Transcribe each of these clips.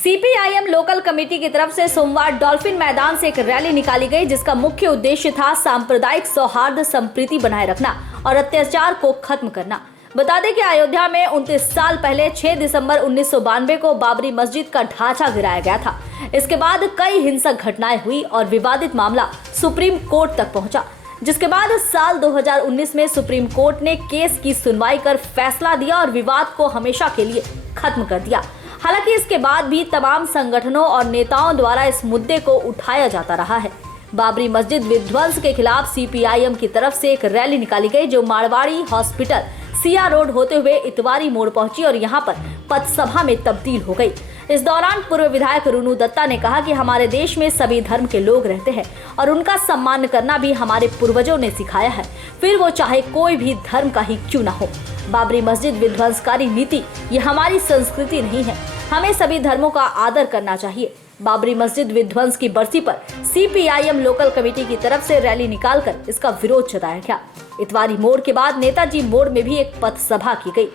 CPIM local committee की तरफ से सोमवार डॉल्फिन मैदान से एक रैली निकाली गई, जिसका मुख्य उद्देश्य था सांप्रदायिक सौहार्द संप्रीति बनाए रखना और अत्याचार को खत्म करना। बता दें कि अयोध्या में 29 साल पहले 6 दिसंबर 1992 को बाबरी मस्जिद का ढांचा गिराया गया था। इसके बाद कई हिंसक घटनाएं हुई और विवादित मामला सुप्रीम कोर्ट तक पहुंचा, जिसके बाद साल 2019 में सुप्रीम कोर्ट ने केस की सुनवाई कर फैसला दिया और विवाद को हमेशा के लिए खत्म कर दिया। हालांकि इसके बाद भी तमाम संगठनों और नेताओं द्वारा इस मुद्दे को उठाया जाता रहा है। बाबरी मस्जिद विध्वंस के खिलाफ सीपीआईएम की तरफ से एक रैली निकाली गई, जो मारवाड़ी हॉस्पिटल सिया रोड होते हुए इतवारी मोड़ पहुंची और यहां पर पथसभा में तब्दील हो गई। इस दौरान पूर्व विधायक रुनु दत्ता ने कहा कि हमारे देश में सभी धर्म के लोग रहते हैं और उनका सम्मान करना भी हमारे पूर्वजों ने सिखाया है, फिर वो चाहे कोई भी धर्म का ही क्यों न हो। बाबरी मस्जिद विध्वंसकारी नीति ये हमारी संस्कृति नहीं है, हमें सभी धर्मों का आदर करना चाहिए। बाबरी मस्जिद विध्वंस की बरसी पर सीपीआईएम लोकल कमेटी की तरफ से रैली निकालकर इसका विरोध जताया गया। इतवारी मोड़ के बाद नेताजी मोड़ में भी एक पथ सभा की गई।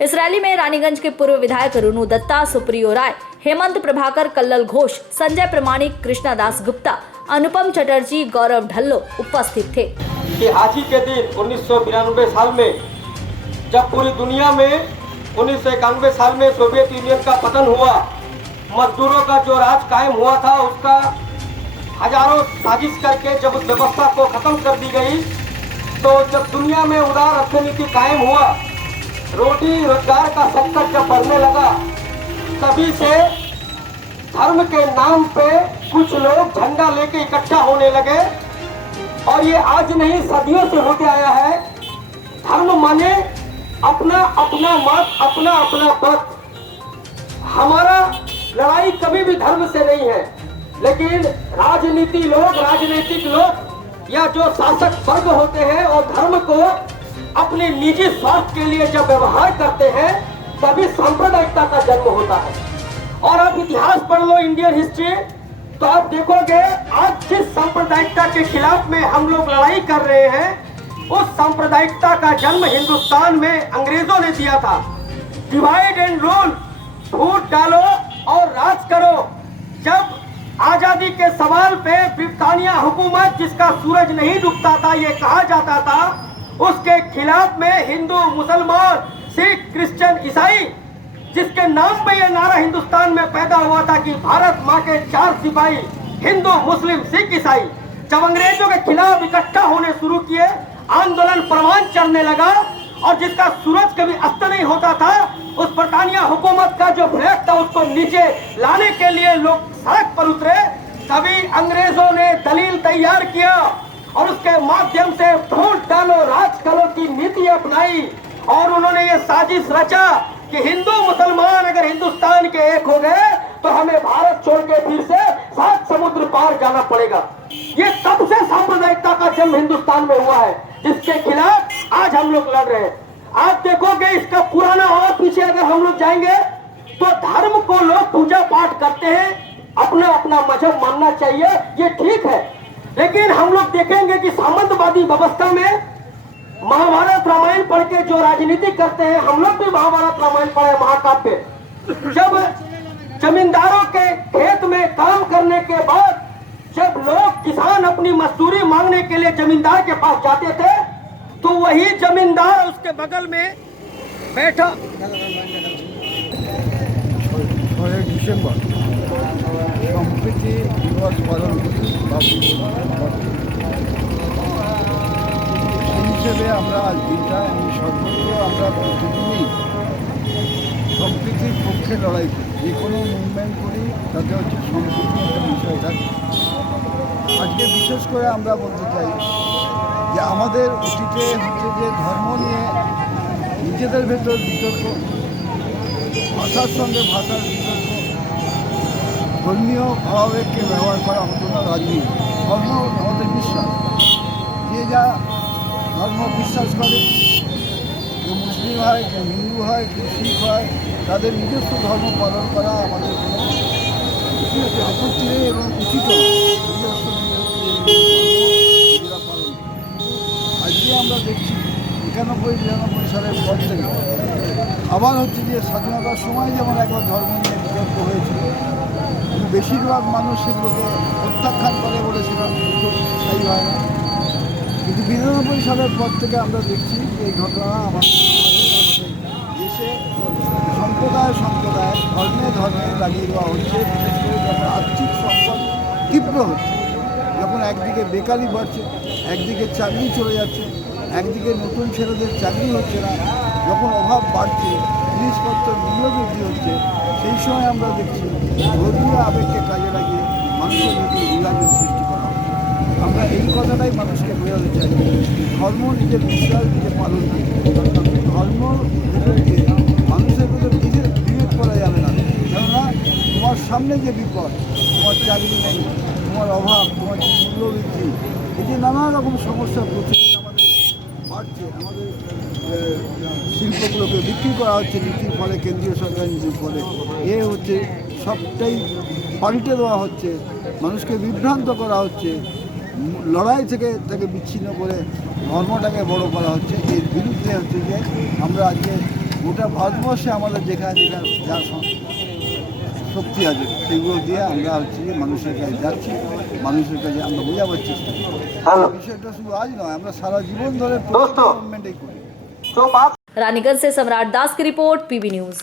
इस रैली में रानीगंज के पूर्व विधायक रुनु दत्ता, सुप्रियो राय, हेमंत प्रभाकर, कल्लल घोष, संजय प्रमाणिक, कृष्णादास गुप्ता, अनुपम चटर्जी, गौरव ढल्लो उपस्थित थे। कि आज ही के दिन 1992 साल में जब पूरी दुनिया में 1991 साल में सोवियत यूनियन का पतन हुआ, मजदूरों का जो राज कायम हुआ था, उसका हजारों साजिश करके जब उस व्यवस्था को खत्म कर दी गई, तो जब दुनिया में उदार अर्थनीति कायम हुआ, रोटी रोजगार का संकट जब बढ़ने लगा, तभी से धर्म के नाम पे कुछ लोग झंडा लेके इकट्ठा होने लगे। और ये आज नहीं, सदियों से होते आया है। धर्म माने अपना अपना मत, अपना अपना पथ। हमारा लड़ाई कभी भी धर्म से नहीं है, लेकिन राजनीतिक लोग या जो शासक वर्ग होते हैं और धर्म को अपने निजी स्वार्थ के लिए जब व्यवहार करते हैं, तभी सांप्रदायिकता का जन्म होता है। और आप इतिहास पढ़ लो, इंडियन हिस्ट्री, तो आप देखोगे आज जिस सांप्रदायिकता के खिलाफ में हम लोग लड़ाई कर रहे हैं, उस सांप्रदायिकता का जन्म हिंदुस्तान में अंग्रेजों ने दिया था। डिवाइड एंड रूल, फूट डालो और राज करो। जब आजादी के सवाल पे ब्रिटानिया हुकूमत, जिसका सूरज नहीं डूबता था ये कहा जाता था, उसके खिलाफ में हिंदू, मुसलमान, सिख, क्रिश्चियन, ईसाई, जिसके नाम पे ये नारा हिंदुस्तान में पैदा हुआ था कि भारत माँ के 4 सिपाही, हिंदू, मुस्लिम, सिख, ईसाई, जब अंग्रेजों के खिलाफ इकट्ठा होने शुरू किए, आंदोलन परवान चढ़ने लगा और जिसका सूरज कभी अस्त नहीं होता था, उस ब्रिटानिया हुकूमत का जो फ्लैग था उसको नीचे लाने के लिए लोग सड़क पर उतरे। तभी अंग्रेजों ने दलील तैयार किया और उसके माध्यम से फूट डालो राज करो की नीति अपनाई। और उन्होंने ये साजिश रचा कि हिंदू मुसलमान अगर हिंदुस्तान के एक हो गए तो हमें भारत छोड़ के फिर से 7 समुद्र पार जाना पड़ेगा। ये तब से सांप्रदायिकता का जन्म हिंदुस्तान में हुआ है, जिसके खिलाफ आज हम लोग लड़ रहे हैं। आप देखोगे इसका पुराना और पीछे अगर हम लोग जाएंगे तो धर्म को लोग पूजा पाठ करते हैं, अपना अपना मजहब मानना चाहिए, ये ठीक है। लेकिन हम लोग देखेंगे कि सामंतवादी व्यवस्था में महाभारत रामायण पढ़ के जो राजनीति करते हैं, हम लोग भी महाभारत रामायण पढ़े, महाकाव्य। जब जमींदारों के खेत में काम करने के बाद जब लोग किसान अपनी मजदूरी मांगने के लिए जमींदार के पास जाते थे, तो वही जमींदार उसके बगल में बैठा। 6 ডিসেম্বর সম্প্রীতি দিবস পালন করি সেই হিসেবে আমরা আজ দিনটা সর্বত্র আমরা প্রতিদিনই সম্প্রীতির পক্ষে লড়াই করি। যে কোনো মুভমেন্ট করি তাতে হচ্ছে সম্প্রীতি একটা বিষয় থাকে। আজকে বিশেষ করে আমরা বলতে চাই যে আমাদের অতীতে হচ্ছে যে ধর্ম নিয়ে নিজেদের ভেতর বিতর্ক, ভাষার সঙ্গে ভাষার বিতর্ক, ধর্মীয় ভাবাবেগকে ব্যবহার করা হতো না রাজনীতি। ধর্ম আমাদের বিশ্বাস, যে যা ধর্ম বিশ্বাস করে, কেউ মুসলিম হয়, কেউ হিন্দু হয়, কেউ শিখ হয়, তাদের নিজস্ব ধর্ম পালন করা আমাদের একত্রে এবং উচিত নিজস্ব পালন। আজকে আমরা দেখছি 91-92 সালের পর থেকে আবার হচ্ছে যে স্বাধীনতার সময় যেমন একবার ধর্ম নিয়ে বিতর্ক হয়েছিল, বেশিরভাগ মানুষ সেগুলোকে প্রত্যাখ্যান করে বলে সেটা স্থায়ী হয় না। কিন্তু 92 সালের পর থেকে আমরা দেখছি যে এই ঘটনা আমাদের দেশে সম্প্রদায় ধর্মে লাগিয়ে দেওয়া হচ্ছে। বিশেষ করে যখন আর্থিক সংকট তীব্র হচ্ছে, যখন একদিকে বেকারি বাড়ছে, একদিকে চাকরি চলে যাচ্ছে, একদিকে নতুন ছেলেদের চাকরি হচ্ছে না, যখন অভাব বাড়ছে, জিনিসপত্রের মূল্য বৃদ্ধি হচ্ছে, সেই সময় আমরা দেখছি ধর্মীয় আবেগকে কাজে লাগিয়ে মানুষের মধ্যে বিভাজন সৃষ্টি করা হচ্ছে। আমরা এই কথাটাই মানুষকে বোঝাতে চাই, ধর্ম নিজের বিশ্বাস নিজে পালন করে, ধর্ম ভেতরকে মানুষের ভেতর নিজের বিভেদ করা যাবে না। কেননা তোমার সামনে যে বিপদ, তোমার চাকরি নেই, তোমার অভাব, তোমার যে মূল্যবৃদ্ধি, এই যে নানা রকম সমস্যা প্রতিদিন আমাদের বাড়ছে, আমাদের শিল্পগুলোকে বিক্রি করা হচ্ছে নীতির ফলে, কেন্দ্রীয় সরকার নীতির ফলে, এ হচ্ছে সবটাই পাল্টে দেওয়া হচ্ছে, মানুষকে বিভ্রান্ত করা হচ্ছে, লড়াই থেকে তাকে বিচ্ছিন্ন করে ধর্মটাকে বড় করা হচ্ছে। এর বিরুদ্ধে হচ্ছে যে আমরা আজকে গোটা ভারতবর্ষে আমাদের যেখানে যা শক্তি আছে সেগুলো দিয়ে আমরা হচ্ছে যে মানুষের কাছে যাচ্ছি, মানুষের কাছে আমরা বোঝাবার চেষ্টা করি। বিষয়টা শুধু আজ নয়, আমরা সারা জীবন ধরে মুভমেন্টেই করি। रानीगंज से सम्राट दास की रिपोर्ट, पीबी न्यूज।